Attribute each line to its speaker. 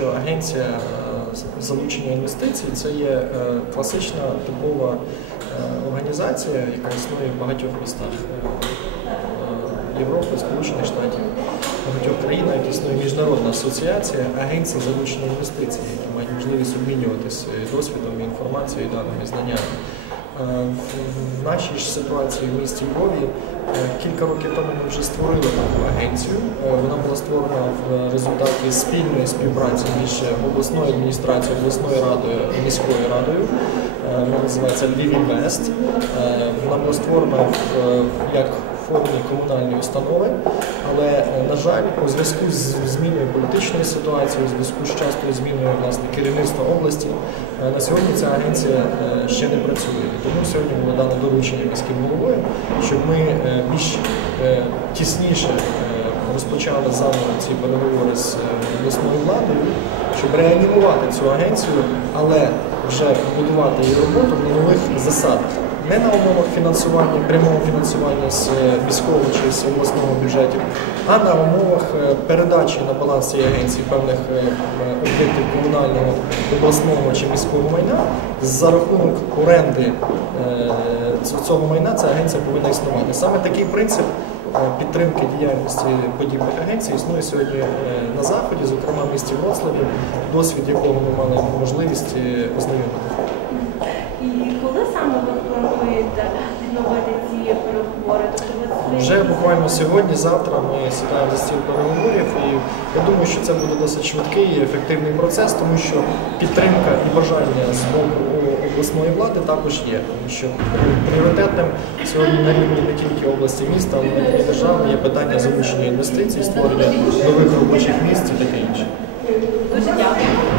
Speaker 1: Що агенція е, залучення інвестицій це є е, класична типова е, організація, яка існує в багатьох містах Європи, Сполучених Штатів, в багатьох країнах існує міжнародна асоціація агенцій залучення інвестицій, які мають можливість обмінюватися досвідом, інформацією, даними, знаннями. Е, В нашій ж ситуації в місті Львові е, кілька років тому ми вже створили таку агенцію. Е, Вона була створена в результаті спільної співпраці між обласною адміністрацією, обласною радою і міською радою. Вона називається Львів Інвест. Вона була створена як формі комунальної установи, але, е, на жаль, у зв'язку з зміною політичної ситуації, у зв'язку з частою зміною власне керівництва області, е, на сьогодні ця агенція е, ще не працює. Тому сьогодні було дано доручення міським головою, щоб ми більш тісніше розпочали заново ці переговори з обласною владою, щоб реанімувати цю агенцію, але вже будувати її роботу на нових засадах. Не на умовах фінансування, прямого фінансування з е, міського чи з обласного бюджетів, а на умовах е, передачі на баланс цієї агенції певних е, об'єктів комунального, обласного чи міського майна за рахунок оренди цього майна ця агенція повинна існувати. Саме такий принцип підтримки діяльності подібних агенцій існує сьогодні на заході, зокрема в місті Вроцлаві, досвід якого ми мали можливість ознайомити.
Speaker 2: І коли саме ви відновити ці переговори? Тобто
Speaker 1: Вже буквально сьогодні, завтра ми сідаємо за стіл переговорів, і я думаю, що це буде досить швидкий і ефективний процес, тому що підтримка і бажання з боку обласної влади також є. Тому що пріоритетним сьогодні на рівні не тільки області міста, але й держави є питання залучення інвестицій, створення нових робочих місць і таке.